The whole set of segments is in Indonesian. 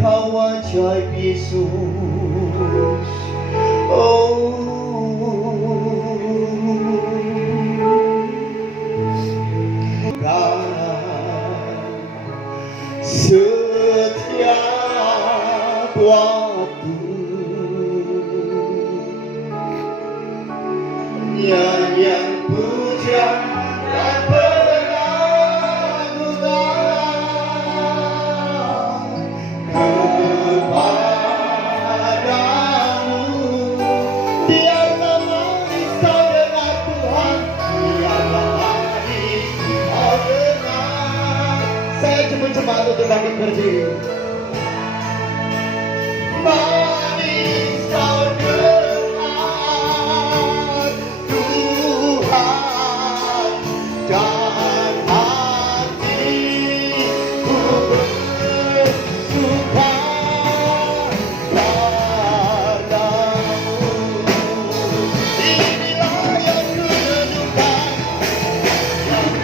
Engkau ajaib Yesus. Oh, karena setiap waktu nyanyian puja dan cepat untuk bangkit berdiri. Manis kau dengar Tuhan, dan hatiku bersuka padamu. Inilah yang kududukan, yang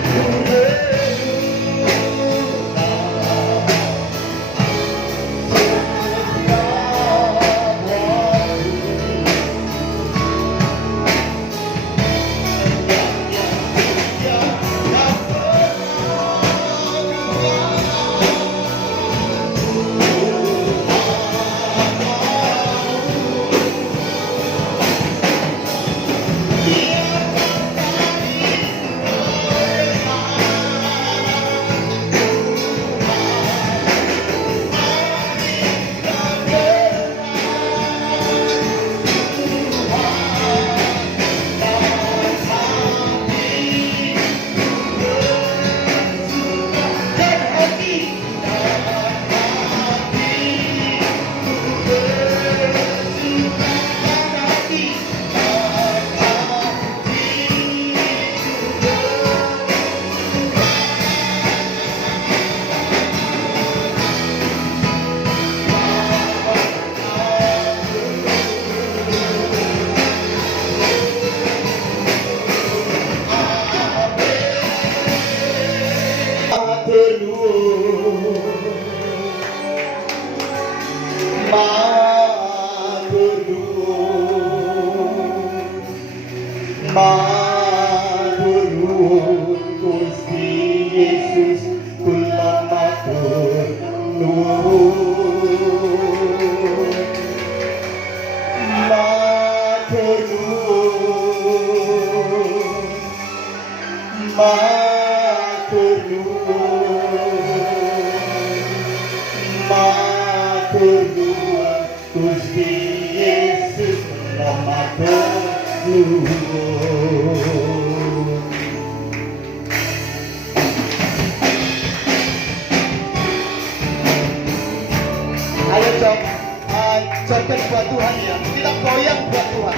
matur nuwun Gusti Yesus, kula matur nuwun. Matur nuwun, matur nuwun, matur nuwun Gusti Yesus, kula matur nuwun. Ayo joget buat Tuhan ya, kita goyang buat Tuhan.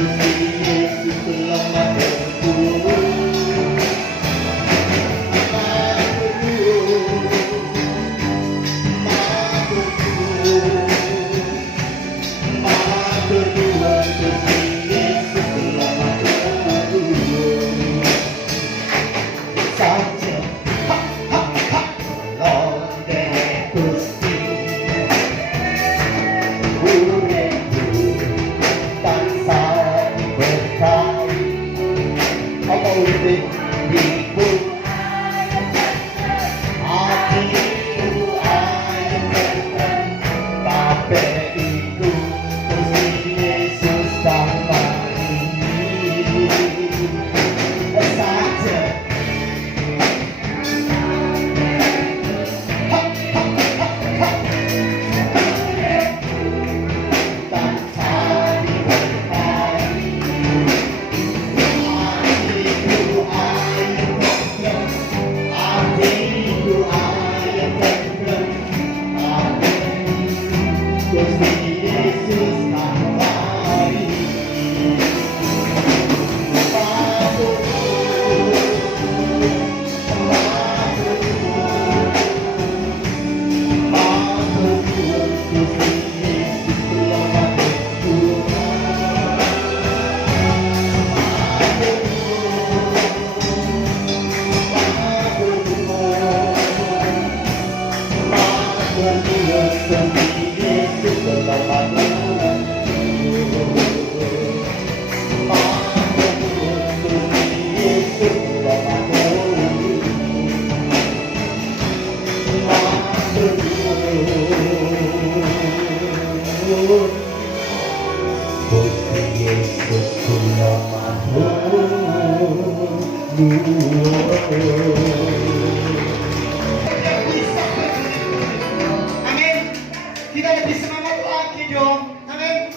Yesus telah menebus. Amin. Kita lebih semangat lagi dong. Amin.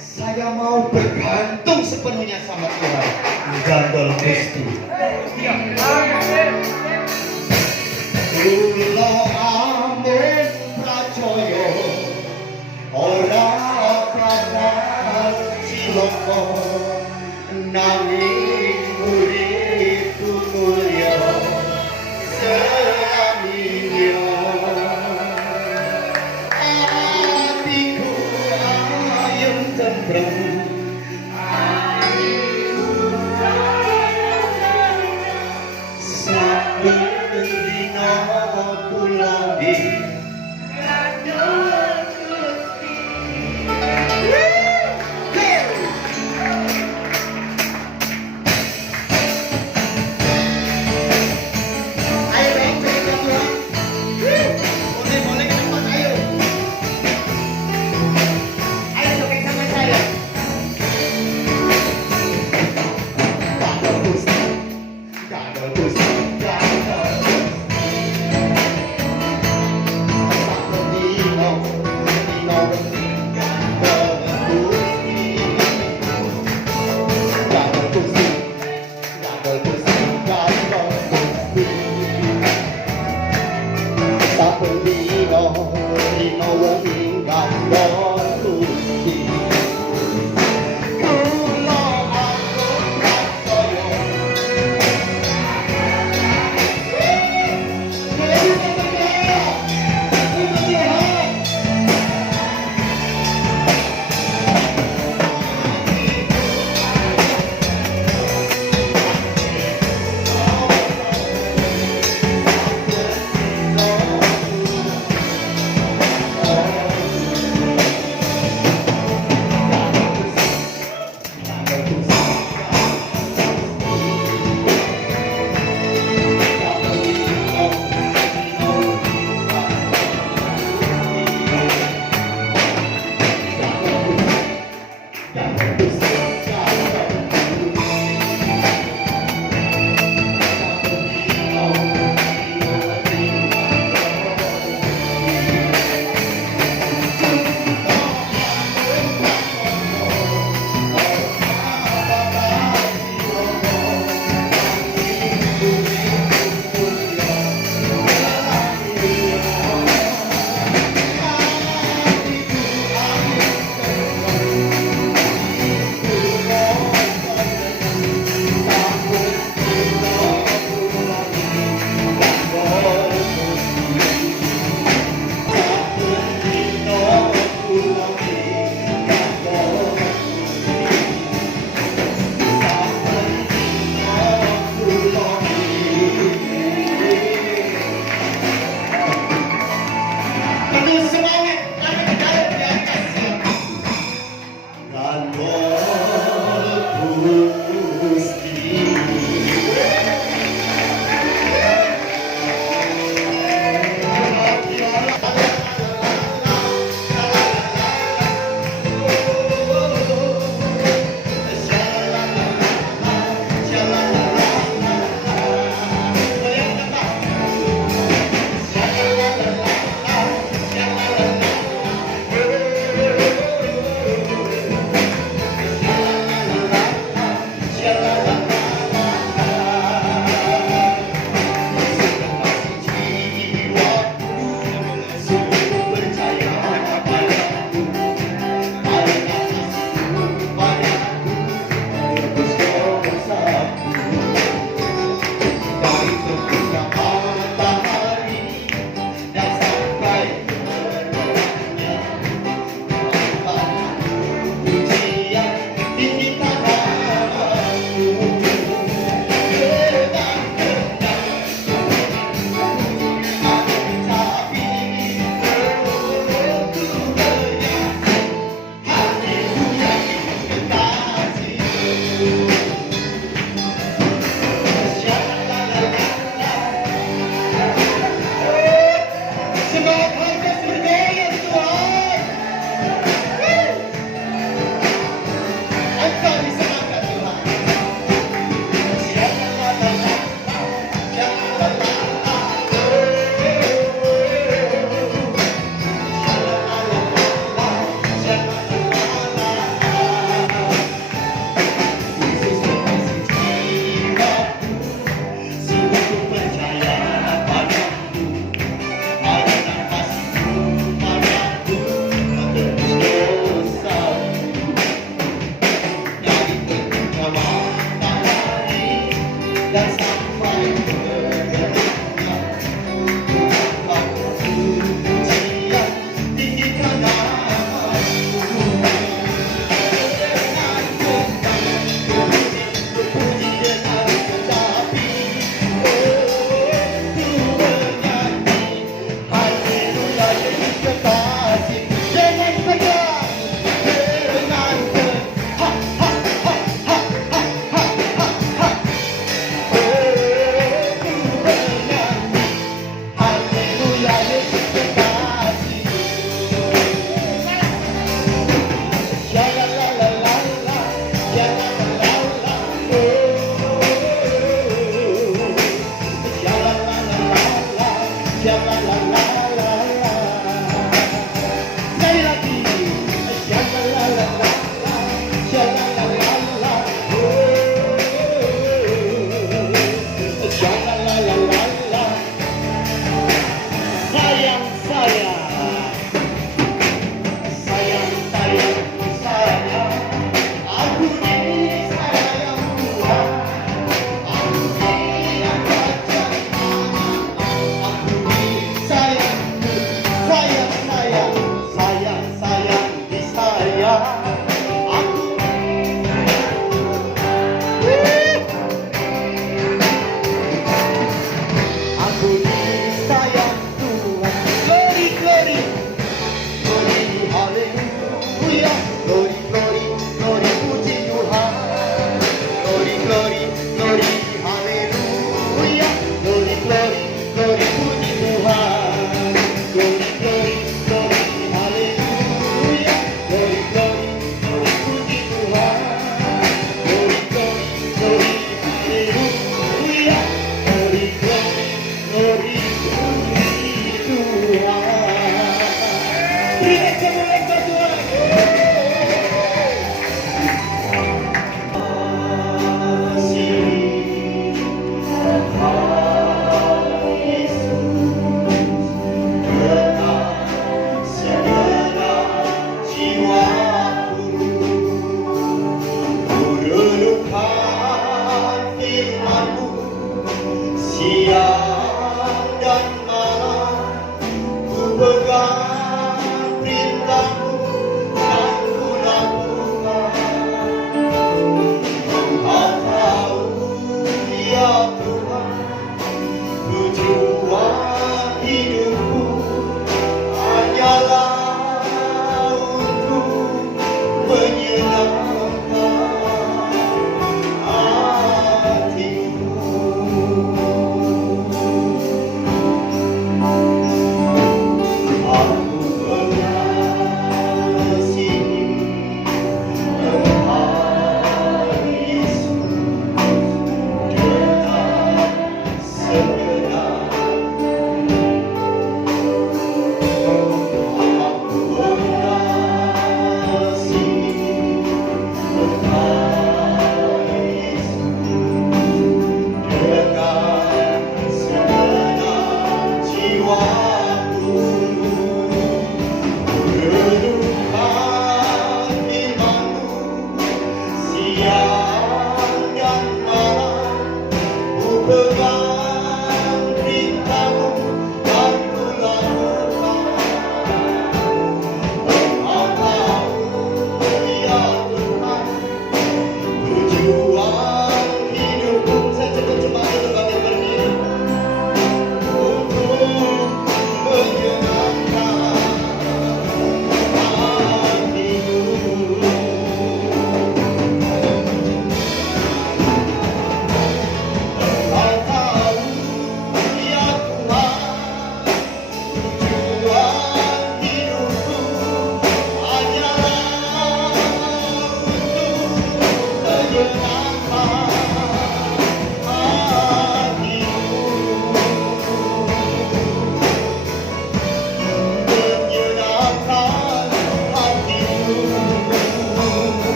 Saya mau bergantung sepenuhnya sama Tuhan. Gandol Gusti. Kula amin pracaya ora kathah cilaka nanging uripku mulya selaminya. Atiku ayem tentrem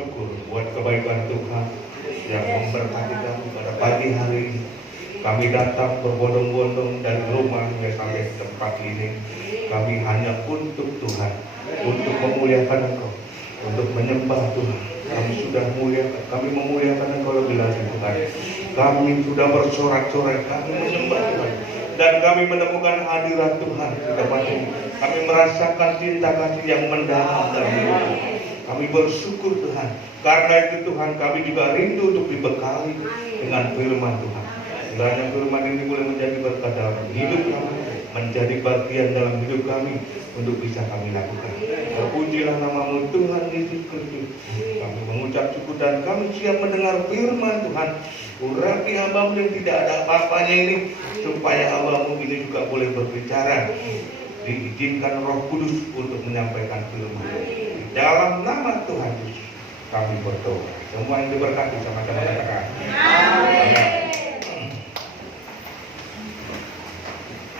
syukur buat kebaikan Tuhan yang memberkati kami pada pagi hari ini. Kami datang berbondong-bondong dari rumah hingga sampai ke tempat ini. Kami hanya untuk Tuhan, untuk memuliakan Engkau, untuk menyembah Tuhan. Kami memuliakan Engkau lebih lagi Tuhan. Kami sudah bersorak-sorai, kami menyembah Tuhan. Dan kami menemukan hadirat Tuhan di tempat ini. Kami merasakan cinta kasih yang mendalam dari Tuhan. Kami bersyukur Tuhan. Karena itu Tuhan, kami juga rindu untuk dibekali dengan firman Tuhan. Kiranya firman ini boleh menjadi berkat dalam hidup kami, menjadi bagian dalam hidup kami untuk bisa kami lakukan. Terpujilah namamu Tuhan Yesus Kristus. Kami mengucap syukur dan kami siap mendengar firman Tuhan. Urapi hambamu yang tidak ada apa-apanya ini, supaya hambamu ini juga boleh berbicara. Diizinkan Roh Kudus untuk menyampaikan firman. Di dalam nama Tuhan Yesus kami berdoa. Semua yang diberkati sama-sama katakan. Amin.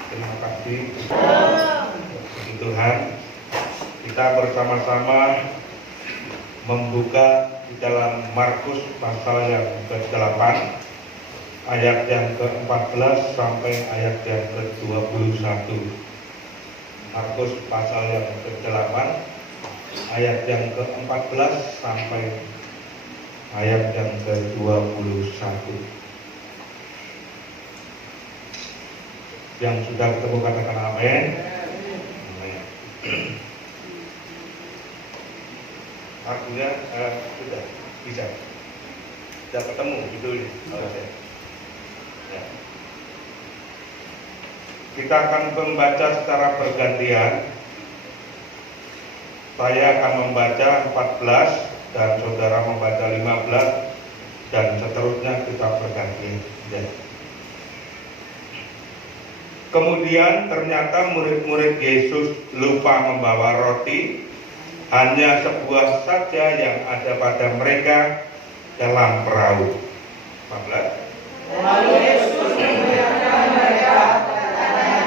Terima kasih. Puji Tuhan, kita bersama-sama membuka di dalam Markus pasal yang ke-8 ayat yang ke-14 sampai ayat yang ke-21. Markus pasal yang ke-8 ayat yang ke-14 sampai ayat yang ke-21. Yang sudah ketemu katakan amin. Amin. Artinya sudah bisa ketemu judulnya. Ya. Kita akan membaca secara bergantian. Saya akan membaca 14 dan saudara membaca 15 dan seterusnya kita bergantian. Ya. Kemudian ternyata murid-murid Yesus lupa membawa roti, hanya sebuah saja yang ada pada mereka dalam perahu. 14. Lalu Yesus mengingatkan mereka, katanya,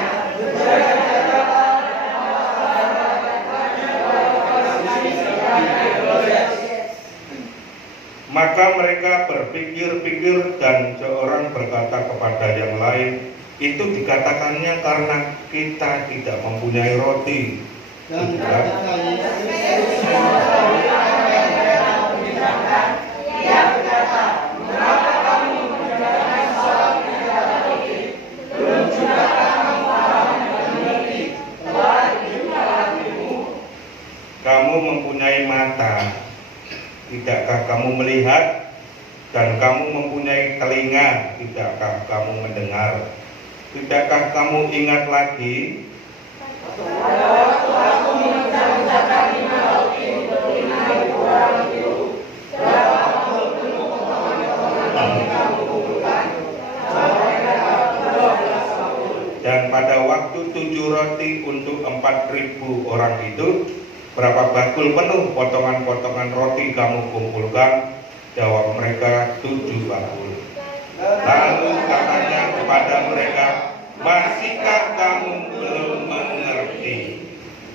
maka mereka berpikir-pikir dan seorang berkata kepada yang lain, itu dikatakannya karena kita tidak mempunyai roti. Dan kamu mempunyai mata, tidakkah kamu melihat? Dan kamu mempunyai telinga, tidakkah kamu mendengar? Tidakkah kamu ingat lagi? pada waktu aku mengucapkan 5 roti untuk 5.000 orang itu, berapa untuk penuh potongan-potongan yang kamu kumpulkan? Mereka 12 bakul. Dan pada waktu 7 roti untuk 4.000 orang itu, berapa bakul penuh potongan-potongan roti kamu kumpulkan? Jawab mereka 7 bakul. Lalu katanya kepada mereka, masihkah kamu belum mengerti?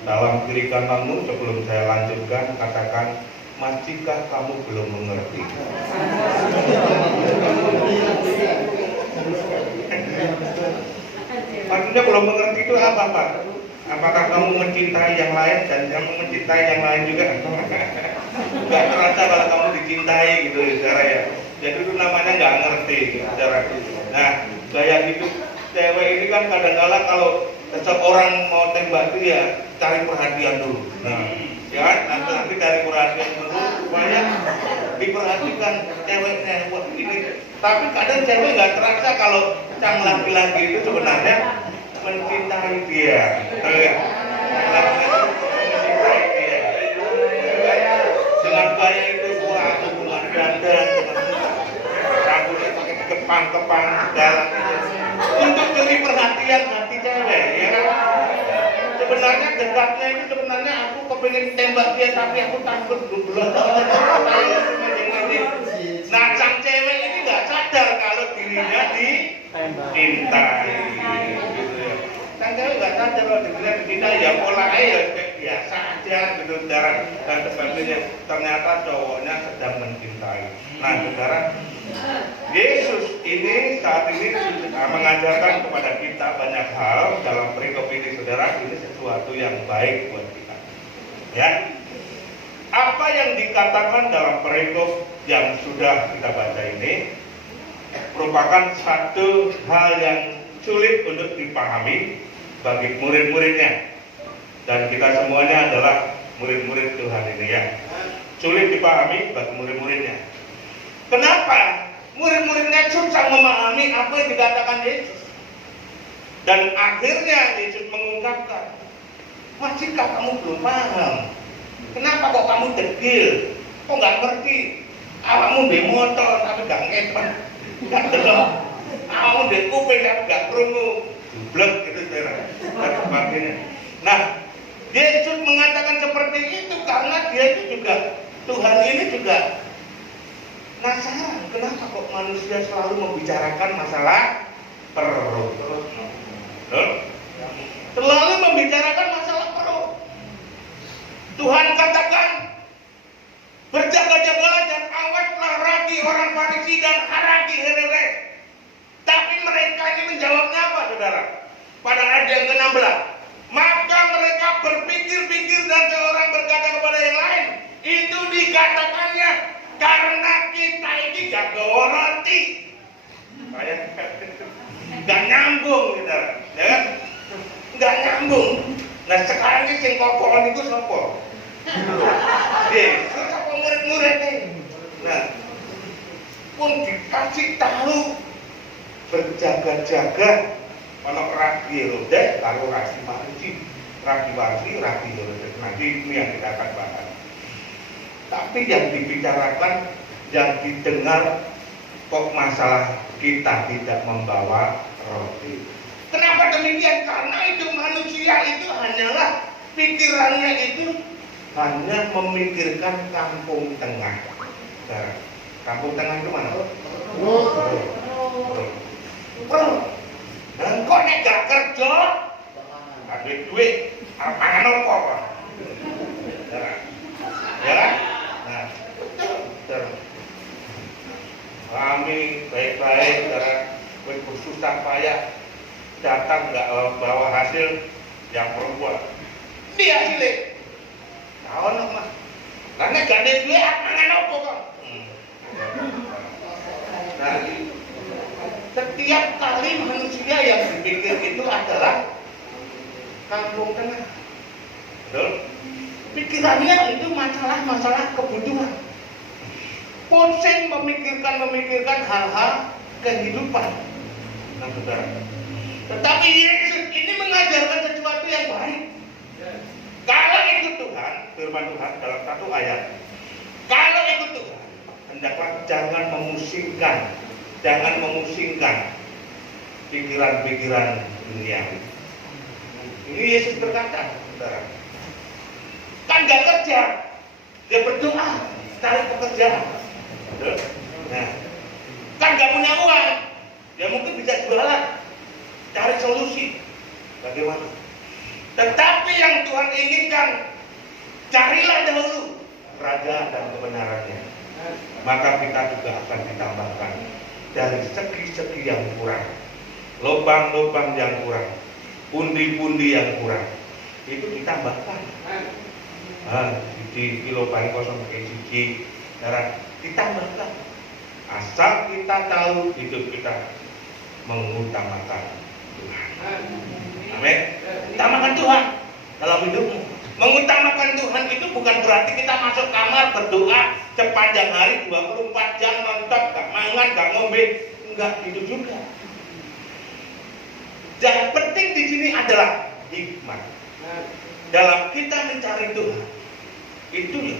Dalam kiri kananmu sebelum saya lanjutkan, katakan, masihkah kamu belum mengerti? Maksudnya belum mengerti itu apa Pak? Apakah kamu mencintai yang lain dan kamu mencintai yang lain juga? Gak terasa kalau kamu dicintai gitu saudara ya. Jadi itu namanya nggak ngerti saudara. Nah, gaya hidup cewek ini kan kadang-kadang kalau seseorang mau tembak itu ya cari perhatian dulu. Nah, ya kan? Nanti cari perhatian dulu supaya diperhatikan ceweknya. Wah, ini. Tapi kadang cewek nggak terasa kalau sang laki-laki itu sebenarnya mencintai dia. Mencintai dia. Dengan gaya itu buat hubungan dandan, rambutnya pakai kepang-kepang segala untuk jadi perhatian hati cewek, ya kan? Sebenarnya dekatnya itu sebenarnya aku kepengen tembak dia tapi aku takut dulu. Nah, sang cewek ini nggak sadar kalau dirinya dicintai. Sang cewek nggak sadar kalau dirinya dicintai, ya pola aja biasa aja gitu saudara dan sebagainya. Ternyata cowoknya sedang mencintai. Nah saudara, Yesus ini saat ini mengajarkan kepada kita banyak hal dalam perikop ini saudara. Ini sesuatu yang baik buat kita. Ya, apa yang dikatakan dalam perikop yang sudah kita baca ini merupakan satu hal yang sulit untuk dipahami bagi murid-muridnya, dan kita semuanya adalah murid-murid Tuhan ini ya. Sulit dipahami bagi murid-muridnya. Kenapa? Murid-muridnya susah memahami apa yang dikatakan Yesus. Dan akhirnya Yesus mengungkapkan, masihkah kamu belum paham? Kenapa kok kamu degil? Kok nggak ngerti? Awakmu di motor tapi nggak ngepet, nggak delok. Awakmu di kuping tapi nggak krungu. Jublek gitu saudara. Dan sebagainya. Nah, Yesus mengatakan seperti itu karena dia itu juga, Tuhan ini juga penasaran. Kenapa kok manusia selalu membicarakan masalah perut? Selalu membicarakan masalah perut. Tuhan katakan, berjaga-jagalah dan awaslah ragi orang Farisi dan haragi Herodes. Tapi mereka ini menjawabnya apa saudara? Pada ayat yang ke-16, maka mereka berpikir-pikir dan seorang berkata kepada yang lain, itu dikatakannya karena kita ini jaga roti. Nggak nyambung saudara, ya kan? Nggak nyambung. Nah sekarang ini sing kokoran itu siapa? Yesus apa murid-murid ini? Nah, pun dikasih tahu berjaga-jaga kalau ragi Herodes, kalau ragi Farisi, ragi Herodes. Nanti ini yang kita akan bahas. Tapi yang dibicarakan, yang didengar kok masalah kita tidak membawa roti. Kenapa demikian? Karena itu manusia itu hanyalah pikirannya itu hanya memikirkan kampung tengah. Nah, kampung tengah itu mana? Dan kok nek gak kerja, ada duit, pangan apa? Ya kan? Nah, kami baik-baik, bersusah payah, datang nggak bawa hasil yang perempuan. Dia hasilnya. Tahu mah. Karena gak ada duit, pangan apa kok? Nah, setiap kali manusia yang berpikir itu adalah kampung tengah. Betul? Pikirannya itu masalah kebutuhan. Pusing memikirkan hal-hal kehidupan. Nah, saudara. Tetapi Yesus ini mengajarkan sesuatu yang baik. Kalau itu Tuhan, firman Tuhan dalam satu ayat. Kalau itu Tuhan, hendaklah jangan memusingkan pikiran-pikiran dunia. Ini Yesus berkata, saudara. Kan gak kerja, dia berdoa, cari pekerjaan. Nah, kan gak punya uang, dia mungkin bisa jualan, cari solusi. Bagaimana? Tetapi yang Tuhan inginkan, carilah dahulu kerajaan dan kebenarannya. Maka kita juga akan ditambahkan dari segi-segi yang kurang, lubang-lubang yang kurang, pundi-pundi yang kurang, itu ditambahkan. Di kilo paling kosong pakai siji, darah ditambahkan. Asal kita tahu hidup kita mengutamakan Tuhan. Amin. Utamakan Tuhan dalam hidupmu. Mengutamakan Tuhan itu bukan berarti kita masuk kamar berdoa sepanjang hari 24 jam nonton, gak mangan, gak ngombe, enggak gitu juga. Yang penting di sini adalah hikmat. Dalam kita mencari Tuhan, itu ya,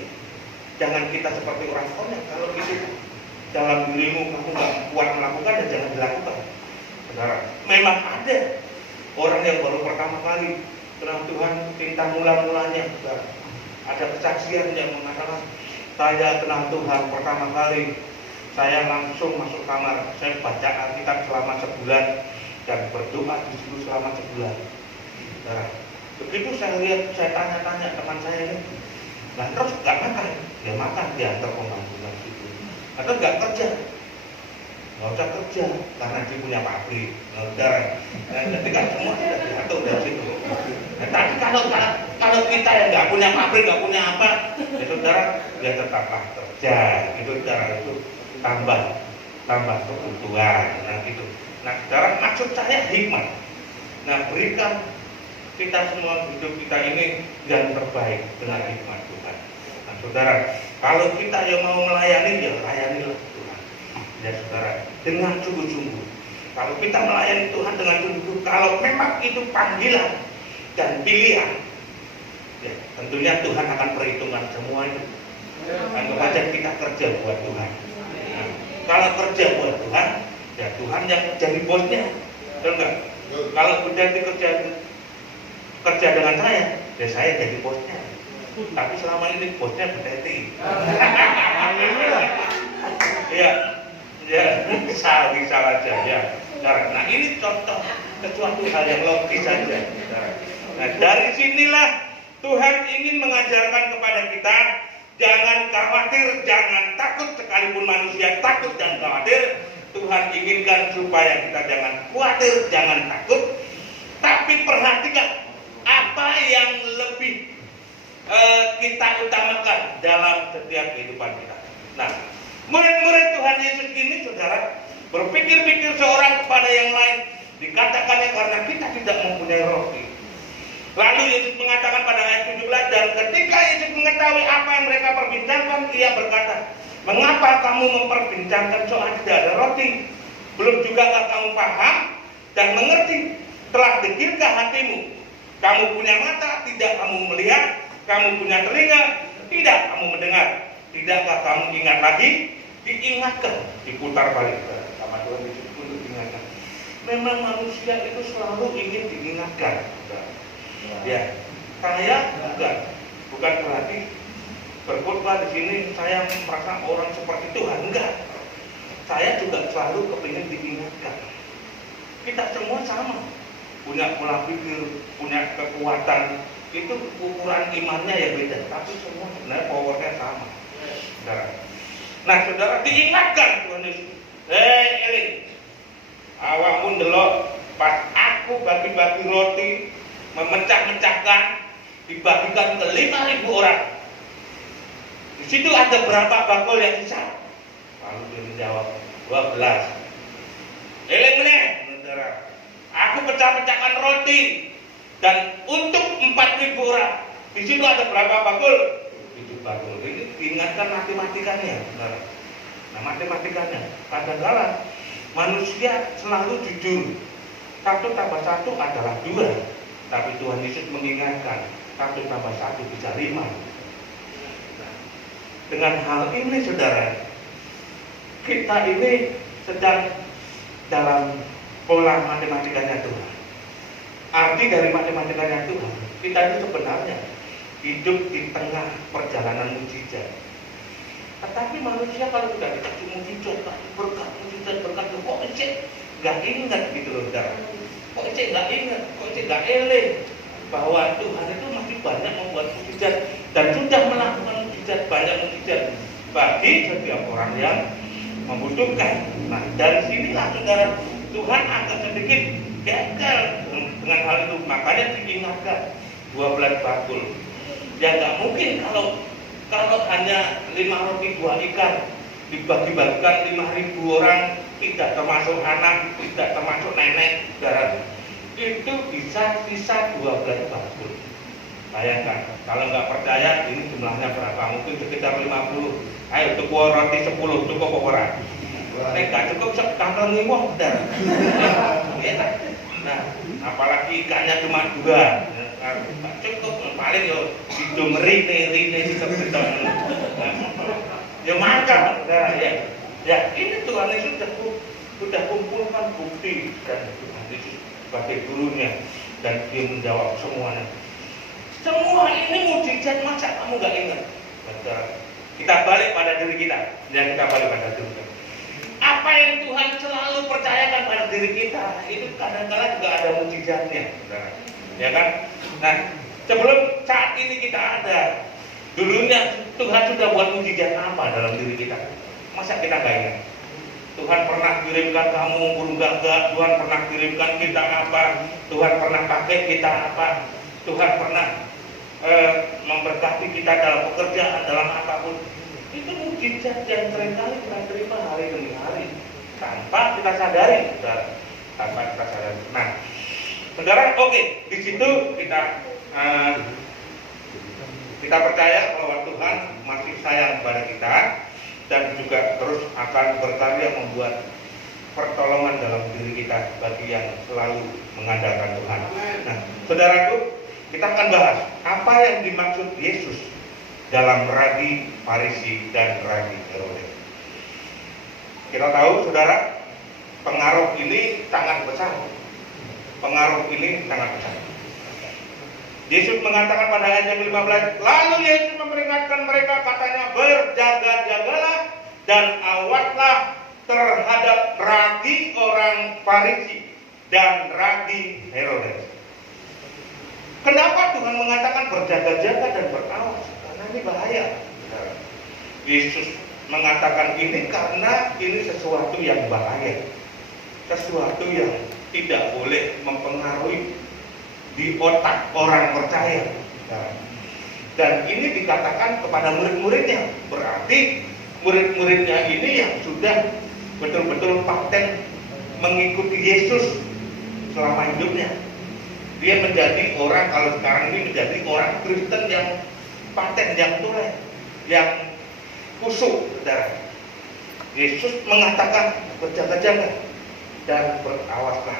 jangan kita seperti orang konyol. Kalau itu dalam dirimu kamu nggak kuat melakukan, dan jangan dilakukan. Saudara, memang ada orang yang baru pertama kali kenal Tuhan, minta mula-mulanya. Saudara, ada kesaksian yang mengatakan, saya kenal Tuhan pertama kali, saya langsung masuk kamar, saya baca Alkitab selama sebulan dan berdoa di situ selama sebulan. Saudara, Begitu saya lihat, saya tanya-tanya teman saya ini, nah terus nggak makan, dia makan, diantar pembangunan situ. Atau nggak kerja, nggak usah kerja karena dia punya pabrik, saudara. Ketika semua sudah diatur dari situ. Nah, tapi kalau kita yang nggak punya pabrik, nggak punya apa, ya saudara, ya tetaplah kerja. Itu saudara, itu tambah kebutuhan. Nah gitu. Nah saudara, maksud saya hikmat. Nah berikan kita semua hidup kita ini yang terbaik dengan hikmat Tuhan. Nah saudara, kalau kita yang mau melayani, ya layanilah Tuhan. Ya saudara, dengan sungguh-sungguh. Kalau kita melayani Tuhan dengan sungguh-sungguh, kalau memang itu panggilan dan pilihan, ya tentunya Tuhan akan perhitungkan semua itu. Anggap aja kita kerja buat Tuhan. Nah, kalau kerja buat Tuhan, ya Tuhan yang jadi bosnya, betul nggak? Kalau udah kerja dengan saya jadi bosnya. Tapi selama ini bosnya berarti. Ya, bisa aja ya. Nah ini contoh sesuatu hal yang logis saja. Nah dari sinilah Tuhan ingin mengajarkan kepada kita, jangan khawatir, jangan takut, sekalipun manusia takut dan khawatir. Tuhan inginkan supaya kita jangan khawatir, jangan takut, tapi perhatikan apa yang lebih kita utamakan dalam setiap kehidupan kita. Nah, murid-murid Tuhan Yesus ini, saudara, berpikir-pikir seorang kepada yang lain, dikatakannya karena kita tidak mempunyai roti. Lalu Yesus mengatakan pada ayat 17, dan ketika Yesus mengetahui apa yang mereka perbincangkan, ia berkata, mengapa kamu memperbincangkan soal tidak ada roti? Belum jugakah kamu paham dan mengerti? Telah degilkah hatimu? Kamu punya mata, tidak kamu melihat? Kamu punya telinga, tidak kamu mendengar? Tidakkah kamu ingat lagi? Diingatkan, diputar balik sama Tuhan Yesus untuk diingatkan. Memang manusia itu selalu ingin diingatkan. Ya, saya bukan berarti berkhotbah di sini saya merasa orang seperti Tuhan, enggak. Saya juga selalu kepingin diingatkan. Kita semua sama, punya pola pikir, punya kekuatan. Itu ukuran imannya ya beda, tapi semua sebenarnya powernya sama. Saudara. Nah, saudara, diingatkan Tuhan Yesus. Eli, awakmu ndelok pas aku bagi-bagi roti, memecah-mecahkan, dibagikan ke 5.000 orang. Di situ ada berapa bakul yang sisa? Lalu dia menjawab, 12. Eli meneh, saudara. Aku pecah-pecahkan roti dan untuk 4.000 orang. Di situ ada berapa bakul? 7 bakul. Ini diingatkan matematikanya, saudara. Nah, matematikanya kadang-kadang manusia selalu jujur. 1 tambah 1 adalah 2. Tapi Tuhan Yesus mengingatkan 1 tambah 1 bisa 5. Nah, dengan hal ini, saudara, kita ini sedang dalam pola matematikanya Tuhan. Arti dari matematikanya Tuhan, kita ini sebenarnya hidup di tengah perjalanan mujizat. Tetapi manusia kalau sudah dikasih mujizat, berkat, kok ecek nggak ingat gitu loh, saudara. Kok ecek nggak ingat, kok ecek nggak eleh bahwa Tuhan itu masih banyak membuat mujizat dan sudah melakukan mujizat, banyak mujizat bagi setiap orang yang membutuhkan. Nah, dari sinilah, saudara, Tuhan agak sedikit gagal dengan hal itu, makanya diingatkan 12 bakul. Ya nggak mungkin kalau hanya 5 roti 2 ikan dibagi-bagikan 5.000 orang, tidak termasuk anak, tidak termasuk nenek, saudara. Itu bisa sisa 12 bakul. Bayangkan, kalau nggak percaya ini jumlahnya berapa? Mungkin sekitar 50. Ayo tuku roti 10, cukup apa ora? Nek nggak cukup sok kantong ngomong, saudara. Nah, apalagi ikannya cuma 2. Nggak cukup, paling yo hidung rine seperti ya makan, saudara, ya. Ya, ini Tuhan Yesus sudah kumpulkan bukti dan Tuhan Yesus sebagai gurunya dan dia menjawab semuanya. Semua ini mujizat, masa kamu nggak ingat? Kita balik pada diri kita, dan kita balik pada diri kita. Apa yang Tuhan selalu percayakan pada diri kita itu kadang-kadang juga ada mujizatnya, saudara. ya kan? Nah, sebelum saat ini kita ada, dulunya Tuhan sudah buat mujizat apa dalam diri kita? Masa kita nggak ingat? Tuhan pernah kirimkan kamu burung gagak, Tuhan pernah kirimkan kita apa, Tuhan pernah pakai kita apa, Tuhan pernah memberkati kita dalam pekerjaan, dalam apapun. Itu mujizat yang seringkali kita terima hari demi hari tanpa kita sadari, tanpa kita sadari. Nah, saudara, oke, di situ kita percaya bahwa Tuhan masih sayang kepada kita dan juga terus akan berkarya membuat pertolongan dalam diri kita bagi yang selalu mengandalkan Tuhan. Nah, saudaraku, kita akan bahas apa yang dimaksud Yesus dalam ragi Farisi dan ragi Herodes. Kita tahu, saudara, pengaruh ini sangat besar. Pengaruh ini sangat besar. Yesus mengatakan pada ayat yang 15, lalu Yesus memperingatkan mereka, katanya, berjaga-jagalah dan awaslah terhadap ragi orang Farisi dan ragi Herodes. Kenapa Tuhan mengatakan berjaga-jaga dan berawas? Karena ini bahaya. Yesus mengatakan ini karena ini sesuatu yang bahaya, sesuatu yang tidak boleh mempengaruhi di otak orang percaya. Dan ini dikatakan kepada murid-muridnya, berarti murid-muridnya ini yang sudah betul-betul paten mengikuti Yesus selama hidupnya. Dia menjadi orang, kalau sekarang ini menjadi orang Kristen yang paten, yang tulen, yang kusuk, saudara. Yesus mengatakan berjaga-jaga dan berawaslah.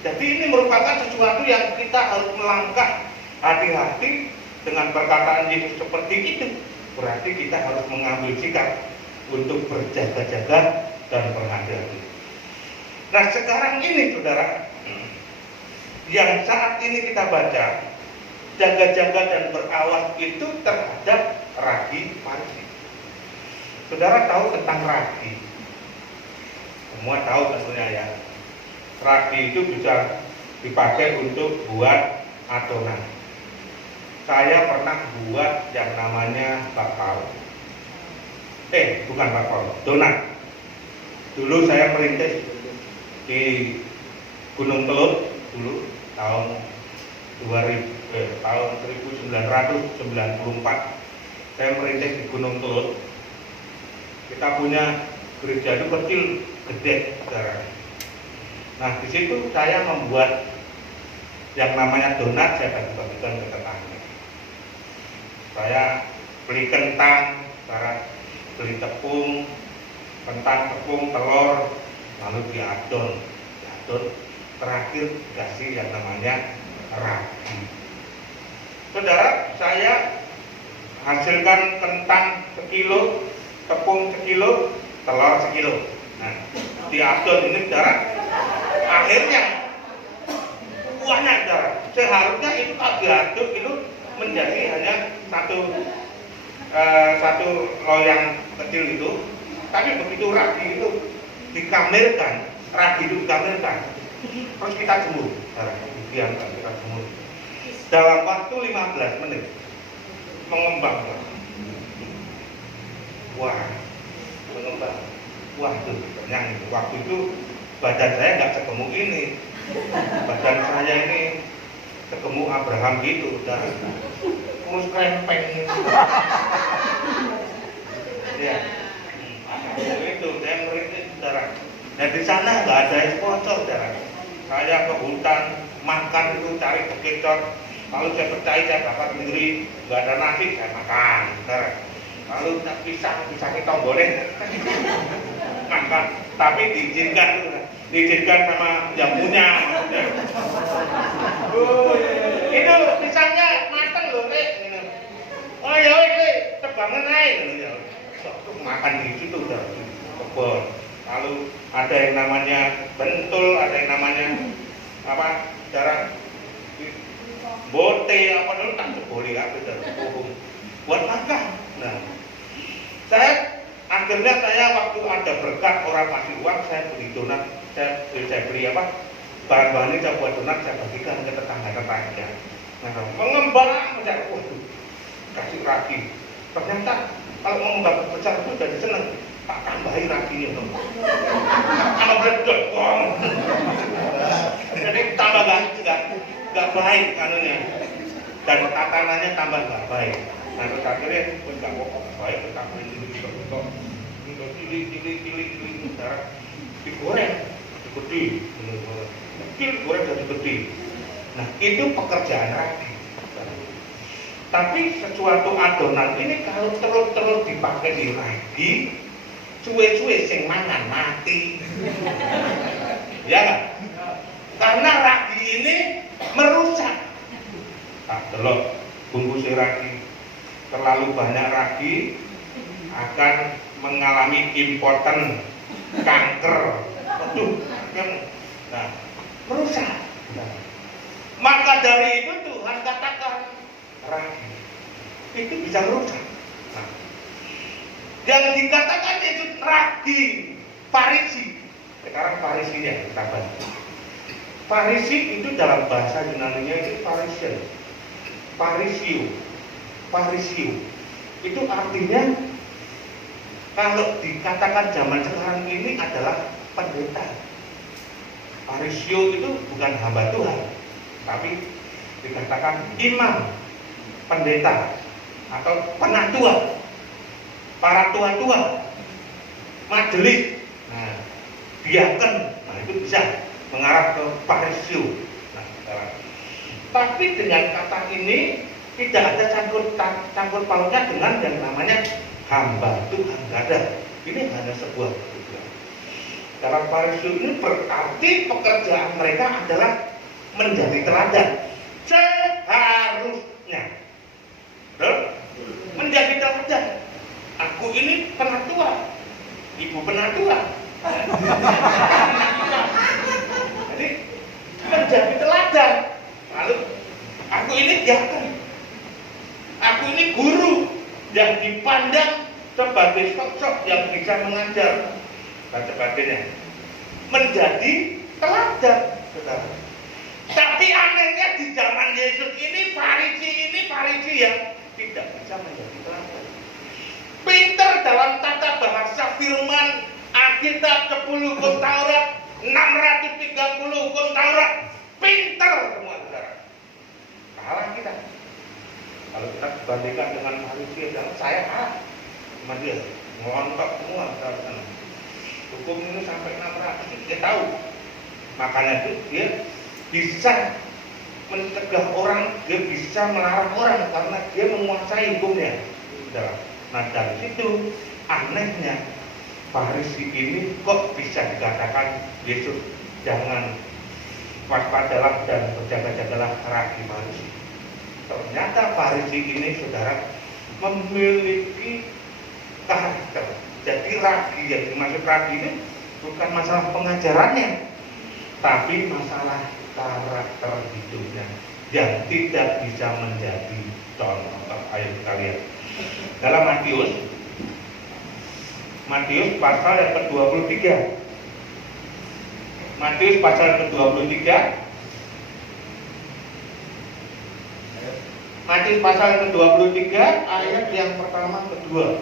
Jadi ini merupakan sesuatu yang kita harus melangkah hati-hati dengan perkataan Yesus seperti itu. Berarti kita harus mengambil sikap untuk berjaga-jaga dan berhati-hati. Nah, sekarang ini, saudara, yang saat ini kita baca, jaga-jaga dan berawas itu terhadap ragi Farisi. Saudara tahu tentang ragi? Semua tahu tentunya ya. Ragi itu bisa dipakai untuk buat adonan. Saya pernah buat yang namanya bakpao. Bukan bakpao, donat. Dulu saya merintis di Gunung Kelut dulu tahun 1994. Saya merintis di Gunung Kelut. Kita punya gereja itu kecil, gede, saudara. Nah, di situ saya membuat yang namanya donat, saya bagi-bagikan ke tetangga. Saya beli kentang, saya beli tepung, tepung, telur, lalu diadon. Terakhir dikasih yang namanya ragi. Saudara, saya hasilkan kentang sekilo, tepung sekilo, telur sekilo. Nah, diadon ini, saudara. Akhirnya buahnya, saudara, seharusnya itu kalau diaduk itu menjadi hanya satu loyang kecil itu, tapi begitu ragi itu dikamirkan, terus kita jemur, saudara, dibiarkan kita jemur dalam waktu 15 menit mengembang. Wah, tuh kenyang. Waktu itu badan saya nggak segemuk ini, badan saya ini segemuk Abraham gitu, udah kurus krempeng gitu. Ya, itu saya merintis, saudara. Nah, di sana nggak ada es pocong, saudara. Saya ke hutan makan itu cari bekicot. Kalau saya percaya saya bakar sendiri, nggak ada nasi saya makan, saudara. Lalu pisang kita boleh makan, tapi diizinkan sama yang punya. Itu pisangnya matang loh, oh ya, tebangan aja, makan di situ udah kebun. Lalu ada yang namanya bentul, ada yang namanya apa, darah bote apa dulu tak boleh apa buat makan. Nah, akhirnya saya waktu ada berkat orang kasih uang, saya beli donat, saya beli apa, bahan-bahannya saya buat donat, saya bagikan ke tetangga-tetangga. Nah, mengembang pecah, waduh, kasih ragi. Ternyata kalau mengembang pecah itu jadi seneng, tak tambahin raginya dong. Kalau beledek, wong. Jadi tambah nggak baik kanunya, dan tatanannya tambah nggak baik. Nah, terus akhirnya nggak pokok baik, kita beli untuk cilik, darah digoreng, digede, kecil goreng jadi gede. Nah, itu pekerjaan ragi. Tapi sesuatu adonan ini kalau terus dipakai di ragi, cuwe-cuwe sing mangan mati. Ya kan? Karena ragi ini merusak. Nah, delok bungkus ragi, terlalu banyak ragi akan mengalami impoten, kanker. Aduh, nah, merusak. Nah, maka dari itu Tuhan katakan ragi itu bisa merusak. Nah, yang dikatakan itu ragi, Farisi. Sekarang Farisinya kita baca. Farisi itu dalam bahasa Yunani-nya itu Farisio. Itu artinya kalau dikatakan zaman sekarang ini adalah pendeta. Farisio itu bukan hamba Tuhan, tapi dikatakan imam, pendeta, atau penatua, para tua-tua, majelis, nah, diaken, nah itu bisa mengarah ke Farisio. Nah, tapi dengan kata ini tidak ada campur pautnya dengan yang namanya hamba Tuhan, tidak ada. Ini hanya sebuah kebetulan. Dalam Farisio ini berarti pekerjaan mereka adalah menjadi teladan. Seharusnya, betul? Menjadi teladan. Aku ini penatua, ibu penatua. Jadi menjadi teladan. Lalu aku ini diaken, aku ini guru yang dipandang sebagai sosok yang bisa mengajar dan sebagainya, menjadi teladan, saudara. Tapi anehnya di zaman Yesus ini Farisi yang tidak bisa menjadi teladan. Pinter dalam tata bahasa firman, Alkitab 10 hukum Taurat, 630 hukum Taurat, pinter semua, saudara. Kalah kita. Kalau kita bandingkan dengan Farisi, saya kalah sama dia, ngelontok semua, saudara. Hukum ini sampai 600, dia tahu. Makanya itu dia bisa mencegah orang, dia bisa melarang orang karena dia menguasai hukumnya, saudara. Nah, dari situ anehnya Farisi ini kok bisa dikatakan Yesus jangan waspadalah dan berjaga-jagalah ragi Farisi. Ternyata Farisi ini, saudara, memiliki karakter. Jadi ragi, yang dimaksud ragi ini bukan masalah pengajarannya, tapi masalah karakter hidupnya yang tidak bisa menjadi contoh. Ayo kita lihat dalam Matius pasal yang ke-23. Matius pasal yang ke-23. Matius pasal yang ke-23 ayat yang pertama kedua.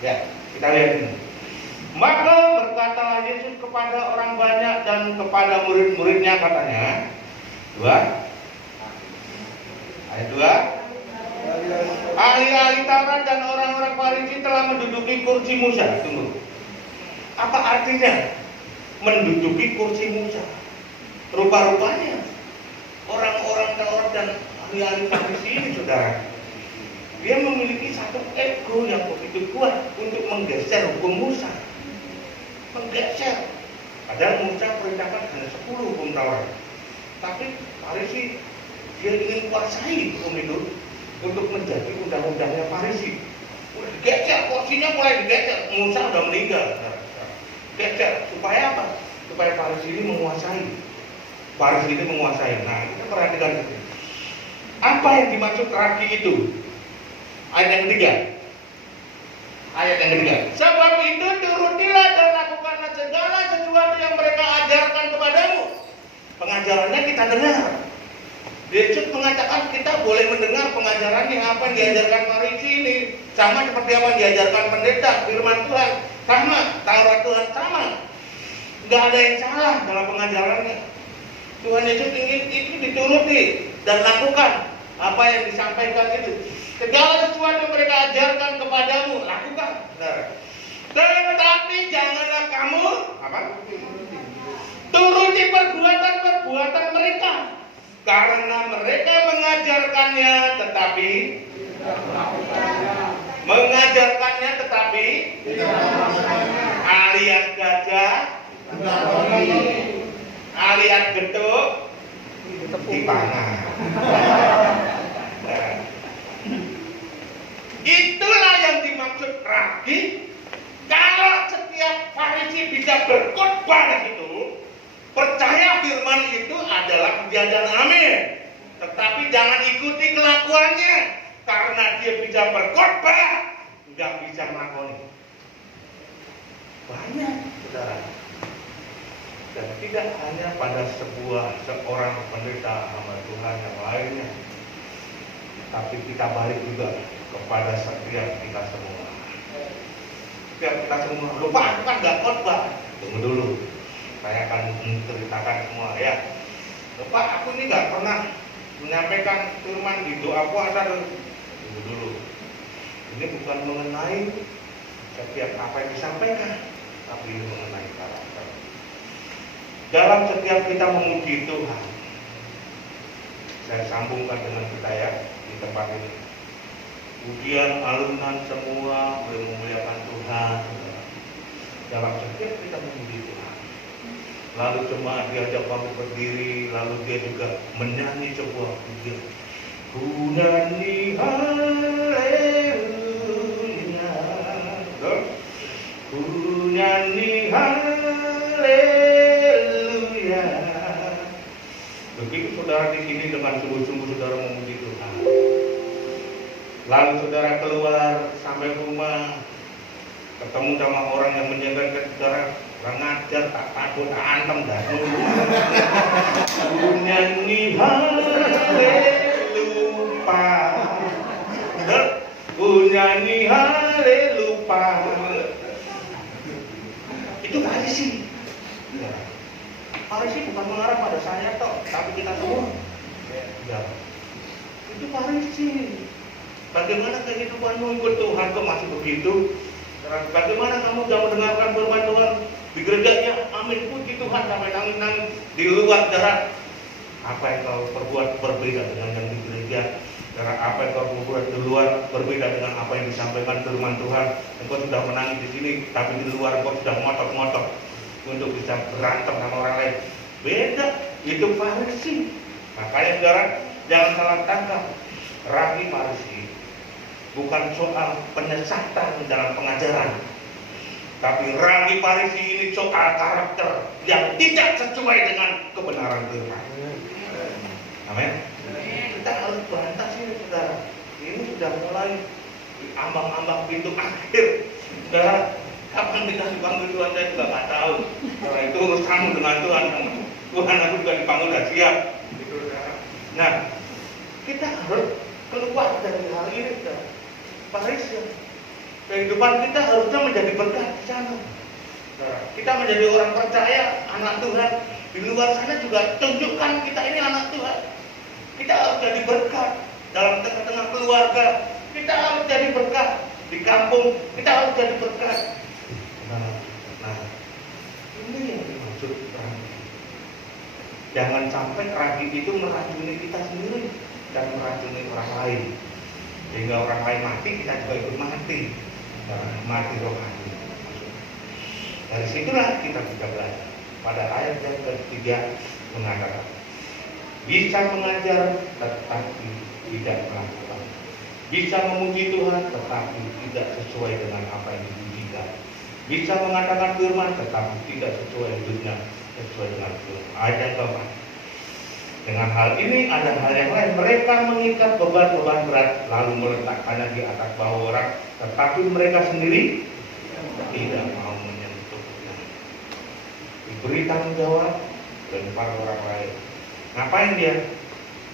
Ya, kita lihat ini. Maka berkatalah Yesus kepada orang banyak dan kepada murid-muridnya, katanya, ayat 2. Ahli-ahli Taurat dan orang-orang Farisi telah menduduki kursi Musa. Tunggu. Apa artinya menduduki kursi Musa? Rupa-rupanya orang-orang Taurat dan ahli-ahli Farisi ini, saudara, dia memiliki satu ego yang begitu kuat untuk menggeser hukum Musa. Menggeser. Padahal Musa perintahkan hanya 10 hukum Taurat. Tapi Farisi dia ingin kuasai hukum itu untuk menjadi undang-undangnya Farisi. Udah digeser, kursinya mulai digeser. Musa sudah meninggal. Geser supaya apa? Supaya Farisi ini menguasai. Nah, kita perhatikan itu. Apa yang dimaksud ragi itu? Ayat yang ketiga. Sebab itu turutilah dan lakukanlah segala sesuatu yang mereka ajarkan kepadamu. Pengajarannya kita dengar. Yesus mengatakan kita boleh mendengar pengajarannya, apa yang diajarkan Farisi ini sama seperti apa yang diajarkan pendeta, firman Tuhan sama, Taurat Tuhan sama. Nggak ada yang salah dalam pengajarannya. Tuhan Yesus ingin itu dituruti dan lakukan apa yang disampaikan itu. Segala sesuatu yang mereka ajarkan kepadamu, lakukan. Tetapi janganlah kamu turuti perbuatan mereka, karena mereka mengajarkannya tetapi alias gajah, alias getuk dipanah. Itulah yang dimaksud ragi. Kalau setiap Farisi bisa berkhotbah di situ, percaya firman itu adalah ya dan amin. Tetapi jangan ikuti kelakuannya, karena dia bisa berkhotbah, nggak bisa melakoni. Banyak, saudara. Dan tidak hanya pada seorang pendeta hamba Tuhan yang lainnya, tapi kita balik juga kepada setiap kita semua. Setiap kita semua, lupa aku kan nggak khotbah. Tunggu dulu, saya akan menceritakan semua ya. Lupa aku ini nggak pernah menyampaikan firman di doa puasa. Tunggu dulu. Ini bukan mengenai setiap apa yang disampaikan, tapi ini mengenai karakter. Dalam setiap kita memuji Tuhan, saya sambungkan dengan kita ya di tempat ini. Pujian, alunan semua boleh memuliakan Tuhan. Dalam setiap kita memuji Tuhan, lalu jemaat diajak bangkit berdiri, lalu dia juga menyanyi sebuah pujian. Ku nyanyi haleluya, ku nyanyi haleluya. Begitu saudara di sini dengan sungguh-sungguh saudara memuji Tuhan. Lalu saudara keluar sampai rumah, ketemu sama orang yang menjaga saudara, orang ngajar, tak takut, tak antem, dah. Nyanyi haleluya, nyanyi haleluya. Itu Farisi. Farisi bukan mengarah pada saya toh, tapi kita semua. Ya. Itu Farisi. Bagaimana kehidupanmu ikut Tuhan kok masih begitu? Bagaimana kamu sudah mendengarkan firman Tuhan di gerejanya? Amin, puji Tuhan sampai nangis-nangis di luar darah. Apa yang kau perbuat berbeda dengan yang di gereja? Apa yang kau perbuat di luar berbeda dengan apa yang disampaikan firman Tuhan. Engkau sudah menangis di sini, tapi di luar engkau sudah ngotot-ngotot untuk bisa berantem sama orang lain. Beda, itu Farisi. Makanya saudara, jangan salah tangkap. Ragi Farisi bukan soal penyesatan dalam pengajaran, tapi ragi Farisi ini soal karakter yang tidak sesuai dengan kebenaran Tuhan. Amin. Kita harus bantah sini, saudara. Ini sudah mulai ambang-ambang pintu akhir. Saudara, kapan kita dipanggil Tuhan saya juga nggak tahu. Karena itu urusanmu dengan Tuhan. Tuhan aku juga dipanggil sudah siap. Nah, kita harus keluar dari hal ini, saudara. Farisi, kehidupan kita harusnya menjadi berkat di sana. Kita menjadi orang percaya, anak Tuhan. Di luar sana juga tunjukkan kita ini anak Tuhan. Kita harus jadi berkat dalam tengah-tengah keluarga. Kita harus jadi berkat di kampung. Kita harus jadi berkat. Nah, ini yang dimaksud ragi. Jangan sampai ragi itu meracuni kita sendiri dan meracuni orang lain. Sehingga orang lain mati, kita juga ikut mati. Mati rohani. Dari situlah kita bisa belajar. Pada ayat yang ketiga mengatakan, bisa mengajar tetapi tidak melakukan. Bisa memuji Tuhan tetapi tidak sesuai dengan apa yang dipujikan. Bisa mengatakan firman tetapi tidak sesuai hidupnya sesuai dengan firman. Ayat yang keempat. Dengan hal ini ada hal yang lain. Mereka mengikat beban-beban berat lalu meletakkannya di atas bahu orang, tetapi mereka sendiri tidak mau menyentuhnya. diberi tanggung jawab dan para orang lain. Ngapain dia?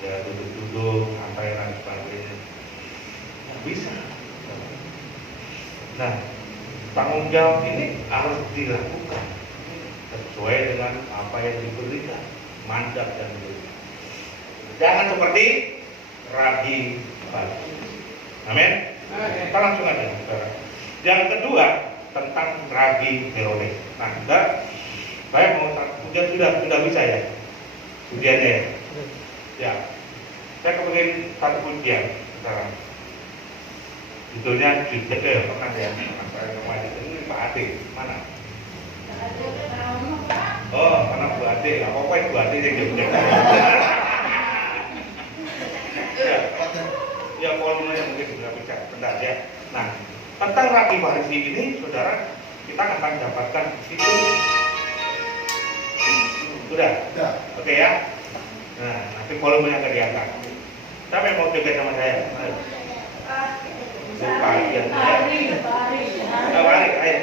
Ya duduk-duduk, santai dan sebagainya. Nggak bisa. Nah, tanggung jawab ini harus dilakukan sesuai dengan apa yang diberikan, mandat yang diberikan. Jangan seperti ragi batu. Amin. Kita langsung aja, saudara. Yang kedua tentang ragi Herodes. Nah, saya mau sudah bisa ya, ujiannya ya. Ya, saya kepengen satu ujian sekarang. Judulnya pernah ya, saya kemarin ini Pak Ade mana? Oh, karena Bu Ade, apa Bu Ade yang judulnya? Ya, volumenya mungkin sudah bisa bentar ya. Nah, tentang Rabi Farisi ini, saudara, kita akan dapatkan itu. Sudah? Oke ya. Nah, nanti volumenya akan diangkat. Siapa yang mau joget sama saya? Ayo. Lupa ya. Balik, ayo.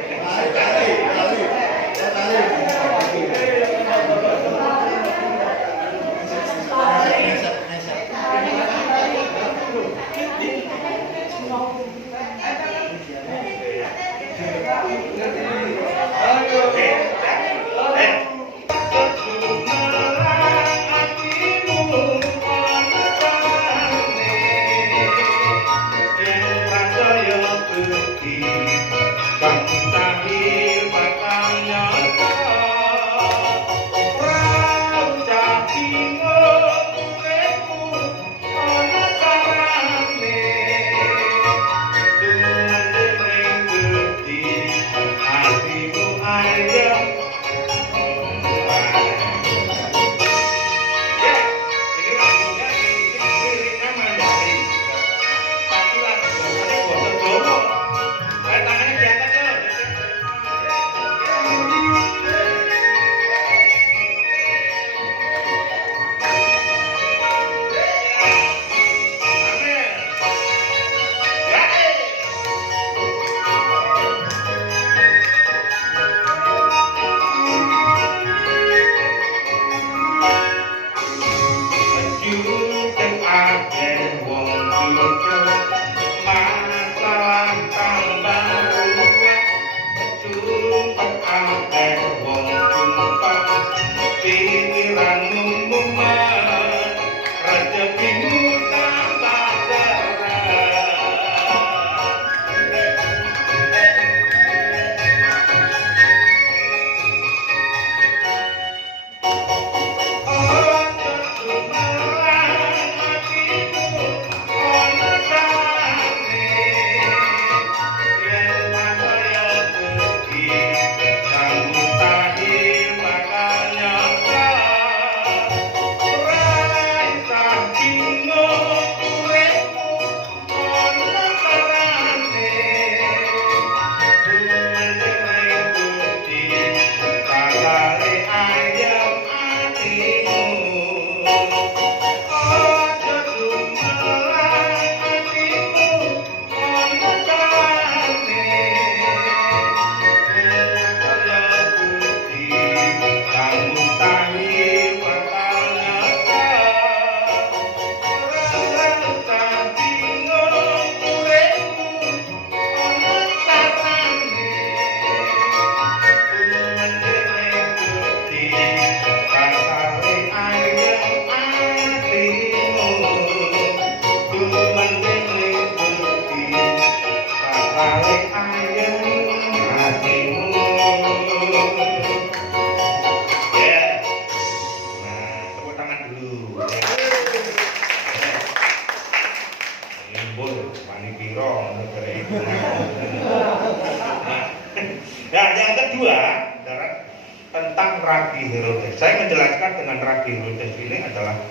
Nah, yang kedua adalah tentang ragi Herodes. Saya menjelaskan dengan ragi Herodes ini adalah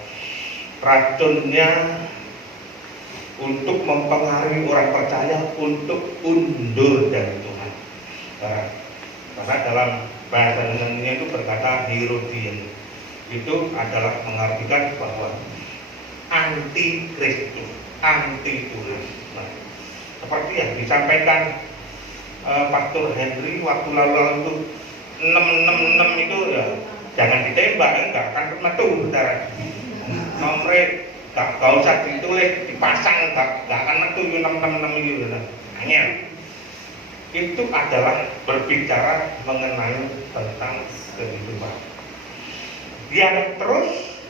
racunnya untuk mempengaruhi orang percaya untuk undur dari Tuhan. Nah, karena dalam bahasa Yunani itu berkata Herodian, itu adalah mengartikan bahwa anti Kristus, anti Tuhan. Nah, seperti yang disampaikan Pastor Henry waktu lalu itu 666 itu ya jangan ditembak, enggak akan metu saudara. Nomornya gak usah ditulis, dipasang, gak akan metu 666 itu saudara. Hanya itu adalah berbicara mengenai tentang kehidupan.